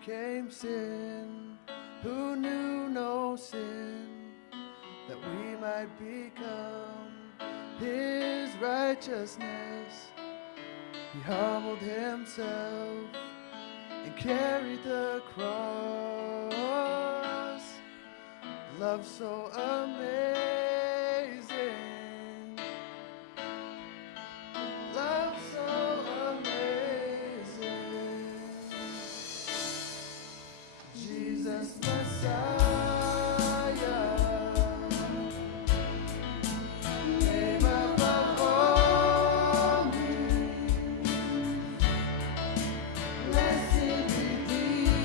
became sin, who knew no sin, that we might become his righteousness. He humbled himself and carried the cross. Love so amazing, love so amazing. Jesus Messiah, name above all names, blessed Redeemer,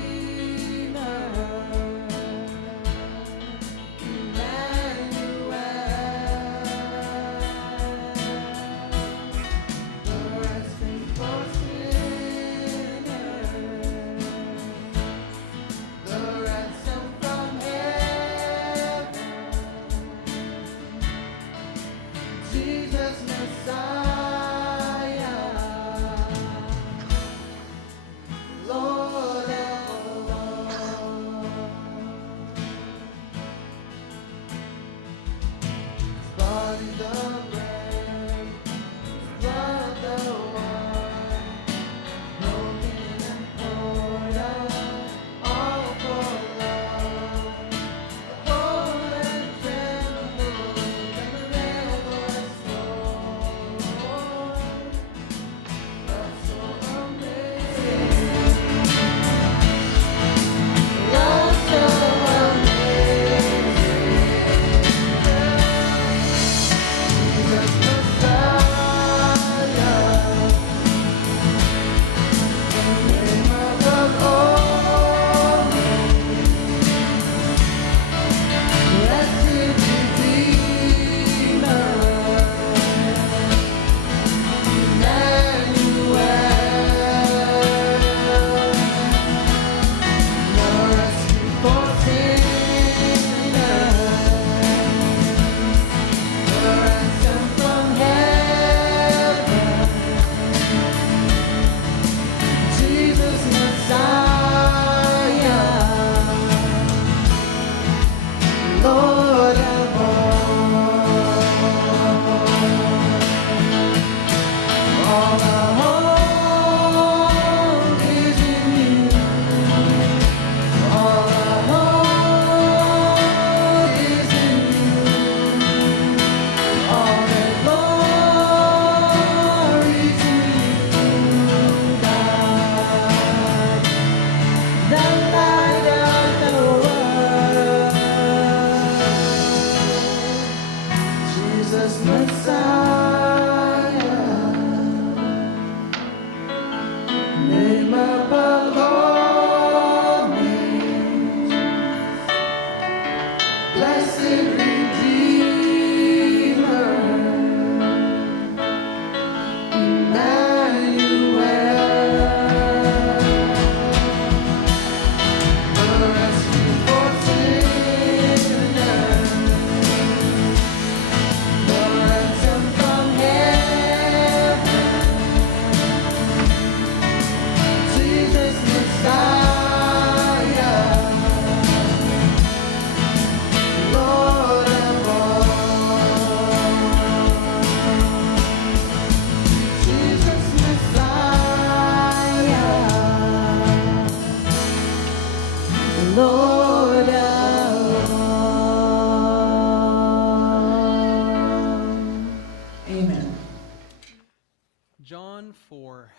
John 4.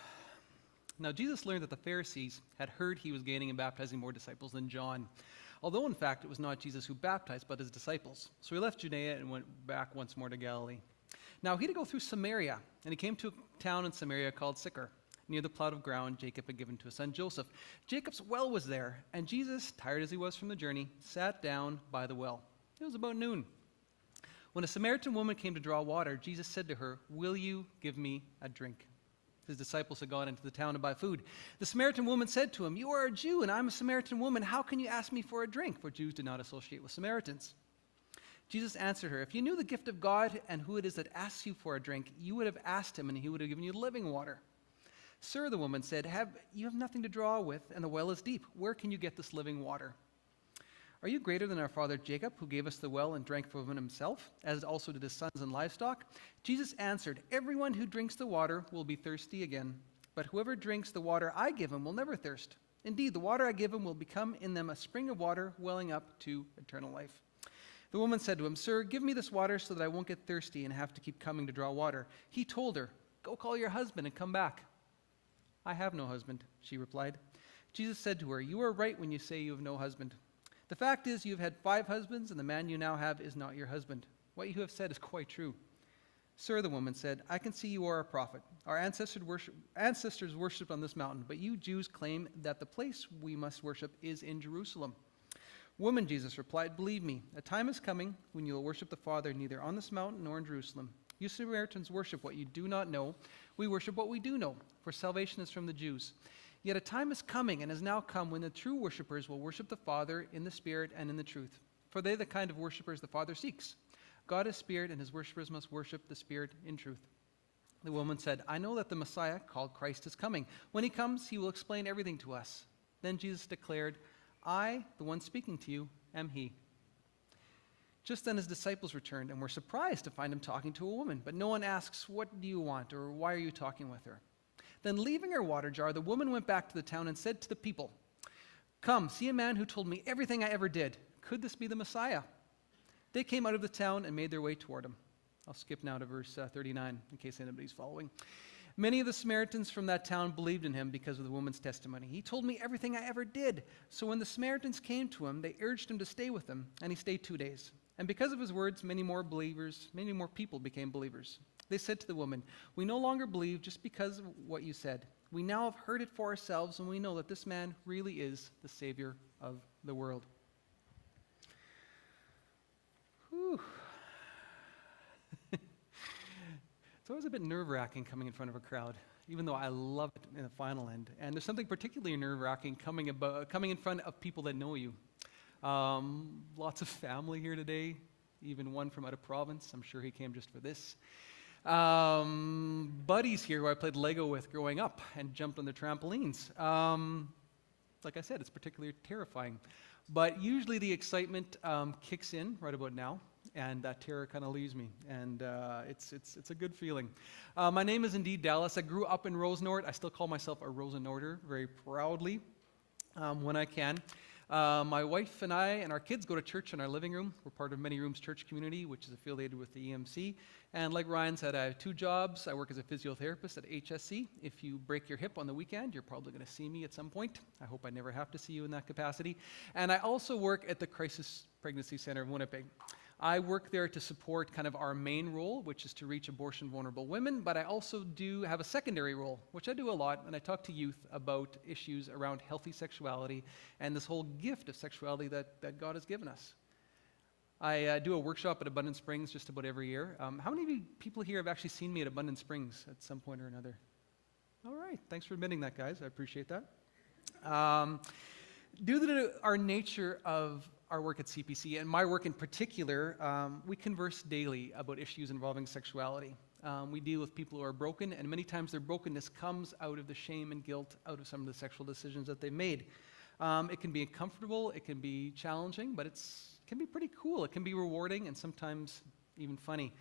Now Jesus learned that the Pharisees had heard he was gaining and baptizing more disciples than John, although in fact it was not Jesus who baptized, but his disciples. So he left Judea and went back once more to Galilee. Now he had to go through Samaria, and he came to a town in Samaria called Sychar, near the plot of ground Jacob had given to his son Joseph. Jacob's well was there, and Jesus, tired as he was from the journey, sat down by the well. It was about noon. When a Samaritan woman came to draw water, Jesus said to her, "Will you give me a drink?" His disciples had gone into the town to buy food. The Samaritan woman said to him, "You are a Jew, and I'm a Samaritan woman. How can you ask me for a drink?" For Jews did not associate with Samaritans. Jesus answered her, "If you knew the gift of God and who it is that asks you for a drink, you would have asked him, and he would have given you living water." "Sir," the woman said, you have nothing to draw with, and the well is deep. Where can you get this living water? Are you greater than our father Jacob, who gave us the well and drank from it himself, as also did his sons and livestock?" Jesus answered, "Everyone who drinks the water will be thirsty again, but whoever drinks the water I give him will never thirst. Indeed, the water I give him will become in them a spring of water welling up to eternal life." The woman said to him, "Sir, give me this water so that I won't get thirsty and have to keep coming to draw water." He told her, "Go call your husband and come back." "I have no husband," she replied. Jesus said to her, "You are right when you say you have no husband. The fact is, you have had 5 husbands, and the man you now have is not your husband. What you have said is quite true." "Sir," the woman said, "I can see you are a prophet. Our ancestors worshipped on this mountain, but you Jews claim that the place we must worship is in Jerusalem." "Woman," Jesus replied, "believe me, a time is coming when you will worship the Father neither on this mountain nor in Jerusalem. You Samaritans worship what you do not know. We worship what we do know, for salvation is from the Jews. Yet a time is coming and has now come when the true worshipers will worship the Father in the Spirit and in the truth, for they are the kind of worshipers the Father seeks. God is Spirit, and his worshipers must worship the Spirit in truth." The woman said, "I know that the Messiah, called Christ, is coming. When he comes, he will explain everything to us." Then Jesus declared, "I, the one speaking to you, am he." Just then his disciples returned and were surprised to find him talking to a woman, but no one asks, "What do you want?" or "Why are you talking with her?" Then leaving her water jar, the woman went back to the town and said to the people, "Come, see a man who told me everything I ever did. Could this be the Messiah?" They came out of the town and made their way toward him. I'll skip now to verse 39 in case anybody's following. Many of the Samaritans from that town believed in him because of the woman's testimony. "He told me everything I ever did." So when the Samaritans came to him, they urged him to stay with them, and he stayed 2 days. And because of his words, many more people became believers. They said to the woman, "We no longer believe just because of what you said. We now have heard it for ourselves, and we know that this man really is the Savior of the world." Whew. It's always a bit nerve-wracking coming in front of a crowd, even though I love it in the final end. And there's something particularly nerve-wracking coming in front of people that know you. Lots of family here today, even one from out of province. I'm sure he came just for this. Buddies here who I played Lego with growing up and jumped on the trampolines. Like I said, it's particularly terrifying. But usually the excitement kicks in right about now, and that terror kind of leaves me. And it's a good feeling. My name is indeed Dallas. I grew up in Rosenort. I still call myself a Rosenorter very proudly when I can. My wife and I and our kids go to church in our living room. We're part of Many Rooms Church Community, which is affiliated with the EMC. And like Ryan said, I have 2 jobs. I work as a physiotherapist at HSC. If you break your hip on the weekend, you're probably going to see me at some point. I hope I never have to see you in that capacity. And I also work at the Crisis Pregnancy Center of Winnipeg. I work there to support kind of our main role, which is to reach abortion-vulnerable women, but I also do have a secondary role, which I do a lot, and I talk to youth about issues around healthy sexuality and this whole gift of sexuality that God has given us. I do a workshop at Abundant Springs just about every year. How many of you people here have actually seen me at Abundant Springs at some point or another? All right, thanks for admitting that, guys. I appreciate that. Due to our nature of our work at CPC, and my work in particular, we converse daily about issues involving sexuality. We deal with people who are broken, and many times their brokenness comes out of the shame and guilt out of some of the sexual decisions that they've made. It can be uncomfortable, it can be challenging, but it can be pretty cool. It can be rewarding and sometimes even funny.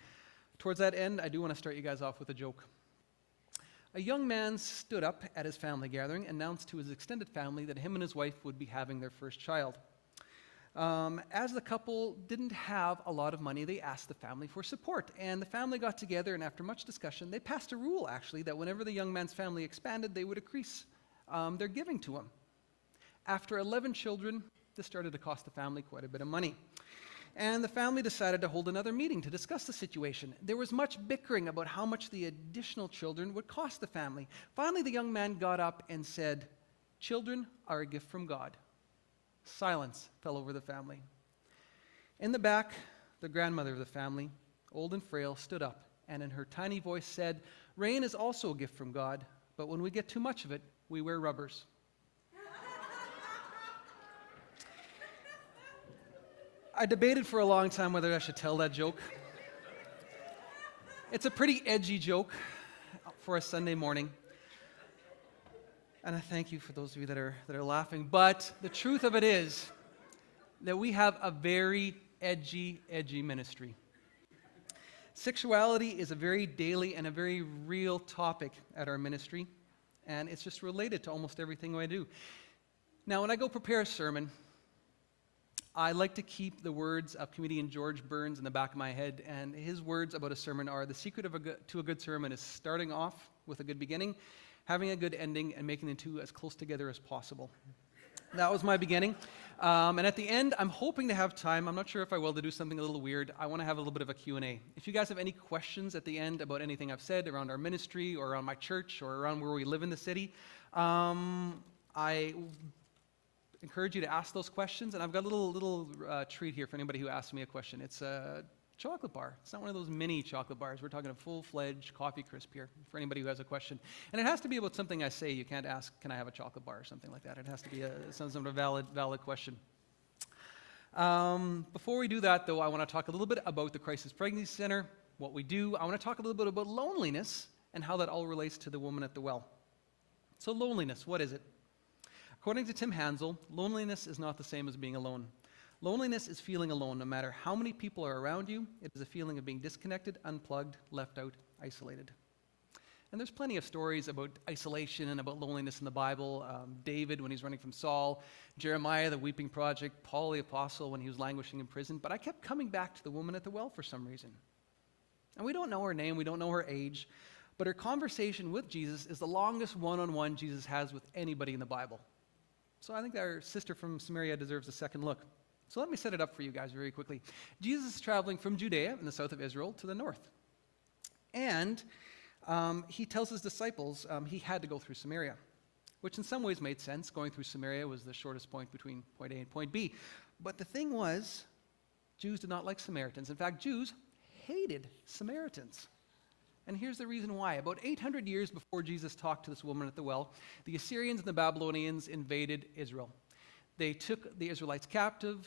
Towards that end, I do want to start you guys off with a joke. A young man stood up at his family gathering and announced to his extended family that him and his wife would be having their first child. As the couple didn't have a lot of money, they asked the family for support. And the family got together, and after much discussion, they passed a rule, actually, that whenever the young man's family expanded, they would increase their giving to him. After 11 children, this started to cost the family quite a bit of money. And the family decided to hold another meeting to discuss the situation. There was much bickering about how much the additional children would cost the family. Finally, the young man got up and said, "Children are a gift from God." Silence fell over the family. In the back, the grandmother of the family, old and frail, stood up and in her tiny voice said, "Rain is also a gift from God, but when we get too much of it, we wear rubbers." I debated for a long time whether I should tell that joke. It's a pretty edgy joke for a Sunday morning. And I thank you for those of you that are laughing. But the truth of it is that we have a very edgy ministry. Sexuality is a very daily and a very real topic at our ministry, and it's just related to almost everything I do. Now, when I go prepare a sermon, I like to keep the words of comedian George Burns in the back of my head, and his words about a sermon are, the secret to a good sermon is starting off with a good beginning, having a good ending, and making the two as close together as possible. That was my beginning. And at the end, I'm hoping to have time. I'm not sure if I will, to do something a little weird. I want to have a little bit of a Q&A. If you guys have any questions at the end about anything I've said around our ministry or around my church or around where we live in the city, I encourage you to ask those questions. And I've got a little treat here for anybody who asks me a question. It's a chocolate bar. It's not one of those mini chocolate bars. We're talking a full-fledged coffee crisp here for anybody who has a question. And it has to be about something I say. You can't ask, can I have a chocolate bar or something like that. It has to be some sort of valid question. Before we do that, though, I want to talk a little bit about the Crisis Pregnancy Center, what we do. I want to talk a little bit about loneliness and how that all relates to the woman at the well. So loneliness, what is it? According to Tim Hansel, loneliness is not the same as being alone. Loneliness is feeling alone. No matter how many people are around you, it is a feeling of being disconnected, unplugged, left out, isolated. And there's plenty of stories about isolation and about loneliness in the Bible. David, when he's running from Saul, Jeremiah, the weeping project, Paul the apostle, when he was languishing in prison. But I kept coming back to the woman at the well for some reason. And we don't know her name, we don't know her age, but her conversation with Jesus is the longest one-on-one Jesus has with anybody in the Bible. So I think our sister from Samaria deserves a second look. So let me set it up for you guys very quickly. Jesus is traveling from Judea in the south of Israel to the north. And he tells his disciples he had to go through Samaria, which in some ways made sense. Going through Samaria was the shortest point between point A and point B. But the thing was, Jews did not like Samaritans. In fact, Jews hated Samaritans. And here's the reason why. About 800 years before Jesus talked to this woman at the well, the Assyrians and the Babylonians invaded Israel. They took the Israelites captive,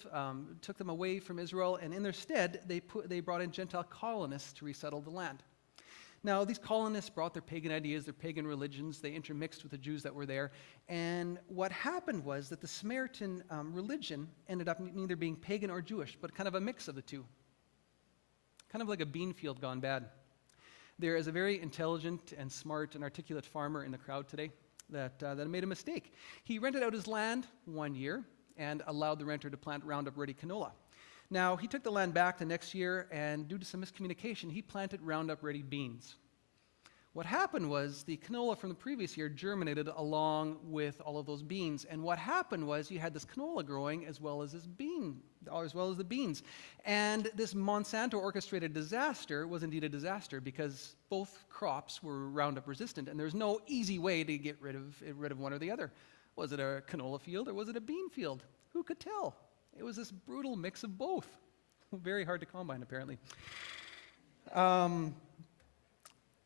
took them away from Israel, and in their stead, they brought in Gentile colonists to resettle the land. Now, these colonists brought their pagan ideas, their pagan religions. They intermixed with the Jews that were there. And what happened was that the Samaritan religion ended up neither being pagan or Jewish, but kind of a mix of the two. Kind of like a bean field gone bad. There is a very intelligent and smart and articulate farmer in the crowd today that made a mistake. He rented out his land one year and allowed the renter to plant Roundup-ready canola. Now, he took the land back the next year, and due to some miscommunication, he planted Roundup-ready beans. What happened was the canola from the previous year germinated along with all of those beans, and what happened was you had this canola growing as well as the beans. And this Monsanto orchestrated disaster was indeed a disaster because both crops were Roundup resistant, and there's no easy way to get rid of one or the other. Was it a canola field or was it a bean field? Who could tell? It was this brutal mix of both. Very hard to combine, apparently.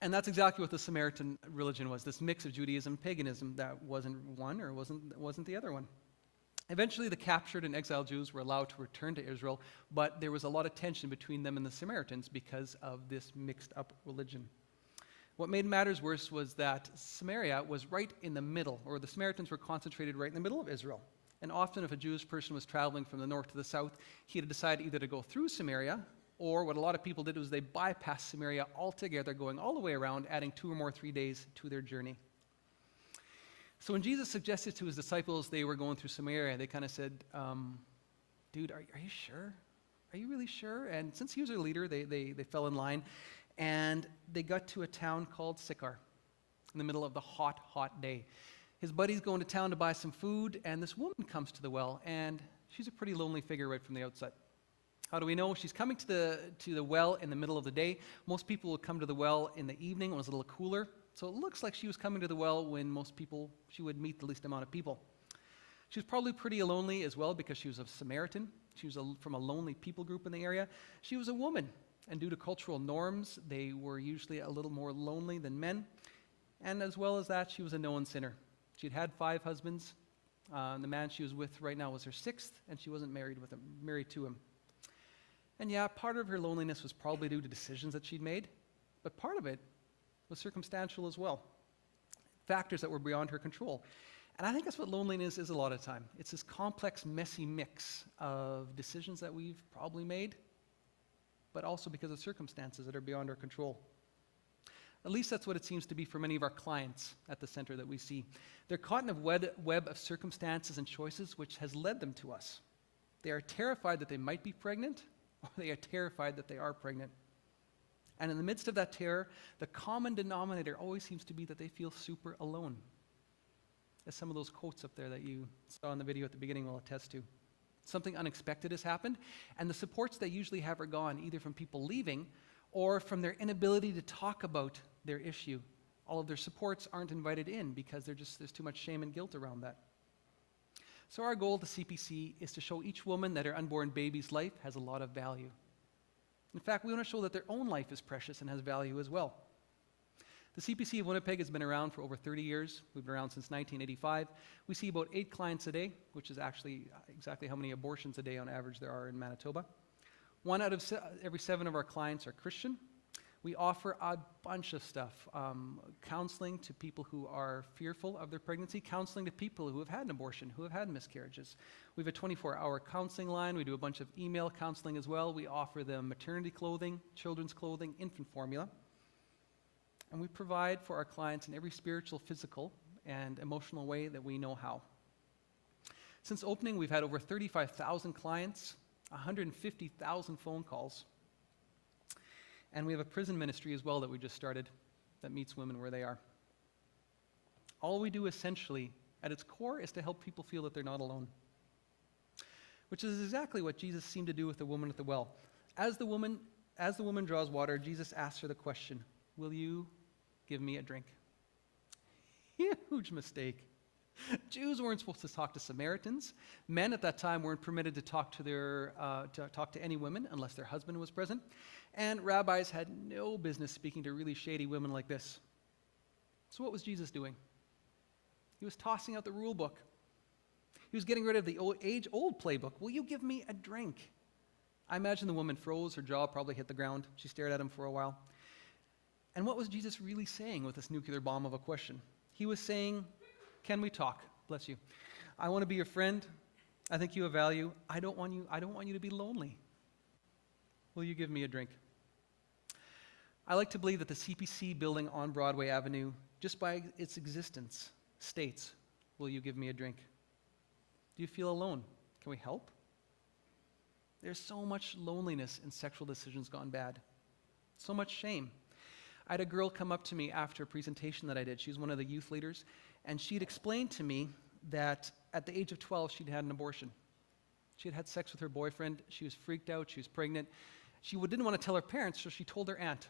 And that's exactly what the Samaritan religion was, this mix of Judaism and paganism that wasn't one or wasn't the other one. Eventually, the captured and exiled Jews were allowed to return to Israel, but there was a lot of tension between them and the Samaritans because of this mixed-up religion. What made matters worse was that Samaria was right in the middle, or the Samaritans were concentrated right in the middle of Israel. And often if a Jewish person was traveling from the north to the south, he had to decide either to go through Samaria, or what a lot of people did was they bypassed Samaria altogether, going all the way around, adding 2 or 3 days to their journey. So when Jesus suggested to his disciples they were going through Samaria, they kind of said, dude, are you sure? Are you really sure? And since he was their leader, they fell in line, and they got to a town called Sychar in the middle of the hot, hot day. His buddy's going to town to buy some food, and this woman comes to the well, and she's a pretty lonely figure right from the outset. How do we know? She's coming to the well in the middle of the day. Most people would come to the well in the evening when it was a little cooler. So it looks like she was coming to the well when she would meet the least amount of people. She was probably pretty lonely as well because she was a Samaritan. She was from a lonely people group in the area. She was a woman, and due to cultural norms, they were usually a little more lonely than men. And as well as that, she was a known sinner. She'd had 5 husbands. The man she was with right now was her 6th, and she wasn't married to him. And yeah, part of her loneliness was probably due to decisions that she'd made, but part of it was circumstantial as well. factors that were beyond her control. And I think that's what loneliness is a lot of the time. It's this complex, messy mix of decisions that we've probably made, but also because of circumstances that are beyond our control. At least that's what it seems to be for many of our clients at the center that we see. They're caught in a web of circumstances and choices which has led them to us. They are terrified that they might be pregnant, or they are terrified that they are pregnant. And in the midst of that terror, the common denominator always seems to be that they feel super alone. As some of those quotes up there that you saw in the video at the beginning will attest to. Something unexpected has happened, and the supports they usually have are gone, either from people leaving or from their inability to talk about their issue. All of their supports aren't invited in because there's too much shame and guilt around that. So our goal at the CPC is to show each woman that her unborn baby's life has a lot of value. In fact, we want to show that their own life is precious and has value as well. The CPC of Winnipeg has been around for over 30 years. We've been around since 1985. We see about 8 clients a day, which is actually exactly how many abortions a day on average there are in Manitoba. 1 out of every 7 of our clients are Christian. We offer a bunch of stuff, counseling to people who are fearful of their pregnancy, counseling to people who have had an abortion, who have had miscarriages. We have a 24-hour counseling line. We do a bunch of email counseling as well. We offer them maternity clothing, children's clothing, infant formula. And we provide for our clients in every spiritual, physical, and emotional way that we know how. Since opening, we've had over 35,000 clients, 150,000 phone calls. And we have a prison ministry as well that we just started that meets women where they are. All we do essentially, at its core, is to help people feel that they're not alone. Which is exactly what Jesus seemed to do with the woman at the well. As the woman draws water, Jesus asks her the question, "Will you give me a drink?" Huge mistake. Jews weren't supposed to talk to Samaritans. Men at that time weren't permitted to talk to any women unless their husband was present. And rabbis had no business speaking to really shady women like this. So what was Jesus doing? He was tossing out the rule book. He was getting rid of the age-old playbook. "Will you give me a drink?" I imagine the woman froze. Her jaw probably hit the ground. She stared at him for a while. And what was Jesus really saying with this nuclear bomb of a question? He was saying, "Can we talk? Bless you. I want to be your friend. I think you have value. I don't want you to be lonely. Will you give me a drink?" I like to believe that the CPC building on Broadway Avenue, just by its existence, states, "Will you give me a drink?" Do you feel alone? Can we help? There's so much loneliness in sexual decisions gone bad. So much shame. I had a girl come up to me after a presentation that I did. She was one of the youth leaders, and she'd explained to me that at the age of 12, she'd had an abortion. She had had sex with her boyfriend. She was freaked out. She was pregnant. She didn't want to tell her parents, so she told her aunt.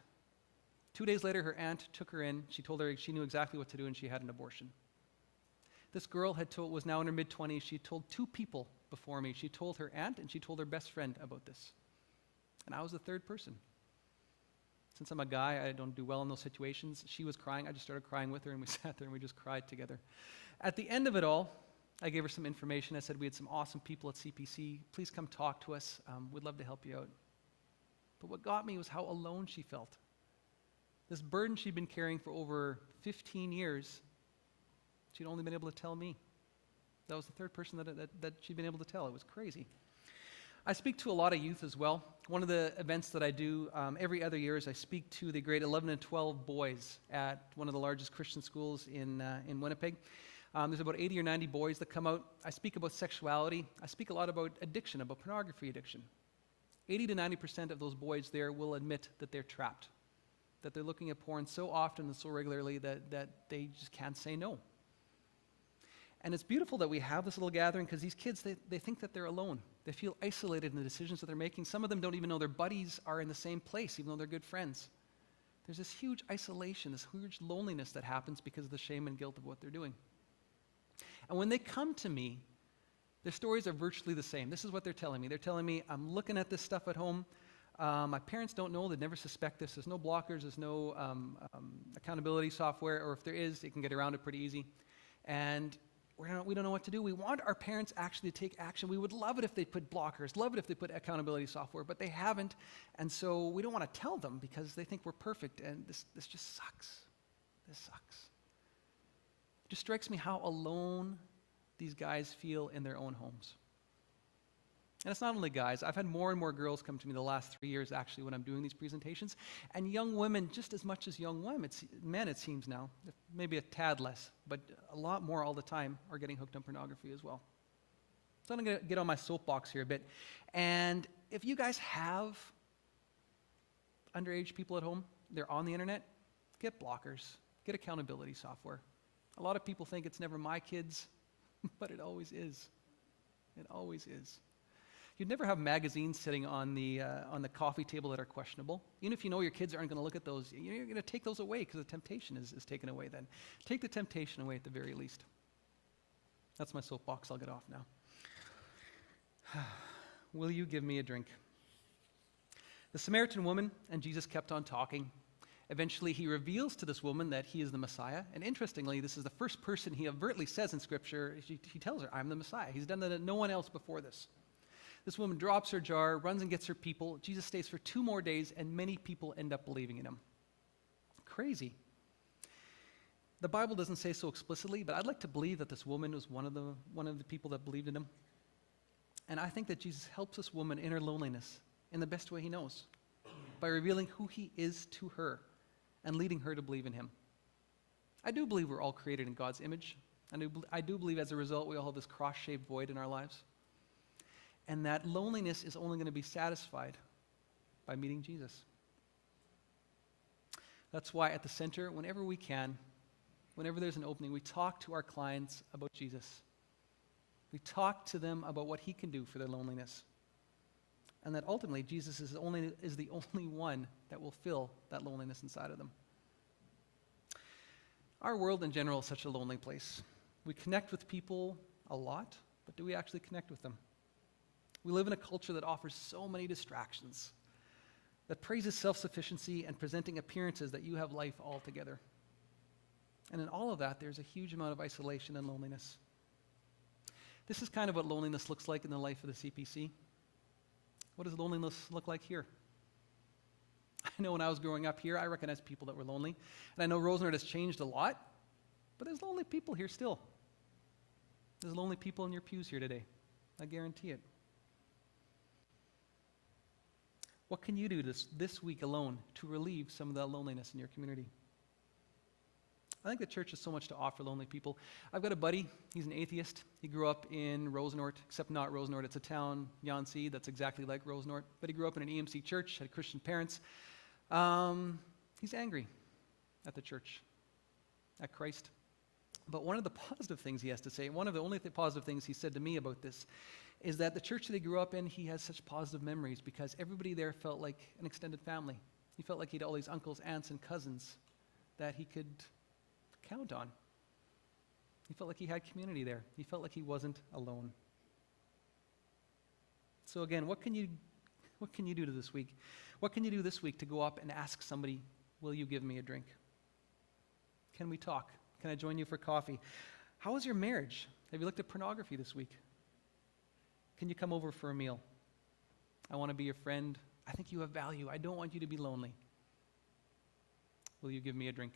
2 days later, her aunt took her in. She told her she knew exactly what to do, and she had an abortion. This girl was now in her mid-20s. She told 2 people before me. She told her aunt, and she told her best friend about this. And I was the 3rd person. Since I'm a guy, I don't do well in those situations. She was crying. I just started crying with her, and we sat there and we just cried together. At the end of it all, I gave her some information. I said, "We had some awesome people at CPC. Please come talk to us. We'd love to help you out." But what got me was how alone she felt. This burden she'd been carrying for over 15 years, she'd only been able to tell me. That was the 3rd person that she'd been able to tell. It was crazy. I speak to a lot of youth as well. One of the events that I do every other year is I speak to the grade 11 and 12 boys at one of the largest Christian schools in Winnipeg. There's about 80 or 90 boys that come out. I speak about sexuality. I speak a lot about addiction, about pornography addiction. 80 to 90% of those boys there will admit that they're trapped, that they're looking at porn so often and so regularly that they just can't say no. And it's beautiful that we have this little gathering because these kids, they think that they're alone. They feel isolated in the decisions that they're making. Some of them don't even know their buddies are in the same place, even though they're good friends. There's this huge isolation, this huge loneliness that happens because of the shame and guilt of what they're doing. And when they come to me, their stories are virtually the same. This is what they're telling me. They're telling me, "I'm looking at this stuff at home. My parents don't know. They'd never suspect this. There's no blockers. There's no accountability software. Or if there is, they can get around it pretty easy. And we don't know what to do. We want our parents actually to take action. We would love it if they put blockers, love it if they put accountability software, but they haven't. And so we don't want to tell them because they think we're perfect. And this just sucks. This sucks." It just strikes me how alone these guys feel in their own homes. And it's not only guys. I've had more and more girls come to me the last 3 years, actually, when I'm doing these presentations, and young women just as much as young women. Men, it seems now, maybe a tad less, but a lot more all the time are getting hooked on pornography as well. So I'm going to get on my soapbox here a bit. And if you guys have underage people at home, they're on the internet, get blockers, get accountability software. A lot of people think it's never my kids, but it always is. It always is. You'd never have magazines sitting on the coffee table that are questionable. Even if you know your kids aren't going to look at those, you're going to take those away because the temptation is taken away then. Take the temptation away at the very least. That's my soapbox. I'll get off now. Will you give me a drink? The Samaritan woman and Jesus kept on talking. Eventually, he reveals to this woman that he is the Messiah. And interestingly, this is the first person he overtly says in Scripture. He tells her, I'm the Messiah. He's done that to no one else before this. This woman drops her jar, runs and gets her people. Jesus stays for 2 more days, and many people end up believing in him. Crazy. The Bible doesn't say so explicitly, but I'd like to believe that this woman was one of the people that believed in him. And I think that Jesus helps this woman in her loneliness in the best way he knows, by revealing who he is to her and leading her to believe in him. I do believe we're all created in God's image. I do believe as a result we all have this cross-shaped void in our lives. And that loneliness is only going to be satisfied by meeting Jesus. That's why at the center, whenever we can, whenever there's an opening, we talk to our clients about Jesus. We talk to them about what he can do for their loneliness. And that ultimately Jesus is the only one that will fill that loneliness inside of them. Our world in general is such a lonely place. We connect with people a lot, but do we actually connect with them? We live in a culture that offers so many distractions, that praises self-sufficiency and presenting appearances that you have life all together. And in all of that, there's a huge amount of isolation and loneliness. This is kind of what loneliness looks like in the life of the CPC. What does loneliness look like here? I know when I was growing up here, I recognized people that were lonely. And I know Rosenort has changed a lot, but there's lonely people here still. There's lonely people in your pews here today. I guarantee it. What can you do this week alone to relieve some of that loneliness in your community? I think the church has so much to offer lonely people. I've got a buddy, he's an atheist. He grew up in Rosenort, except not Rosenort. It's a town, Yancey, that's exactly like Rosenort. But he grew up in an EMC church, had Christian parents. He's angry at the church, at Christ. But one of the positive things he has to say, one of the only positive things he said to me about this, is that the church that he grew up in, he has such positive memories because everybody there felt like an extended family. He felt like he had all these uncles, aunts, and cousins that he could count on. He felt like he had community there. He felt like he wasn't alone. So again, what can you do this week? What can you do this week to go up and ask somebody, will you give me a drink? Can we talk? Can I join you for coffee? How is your marriage? Have you looked at pornography this week? Can you come over for a meal? I want to be your friend. I think you have value. I don't want you to be lonely. Will you give me a drink?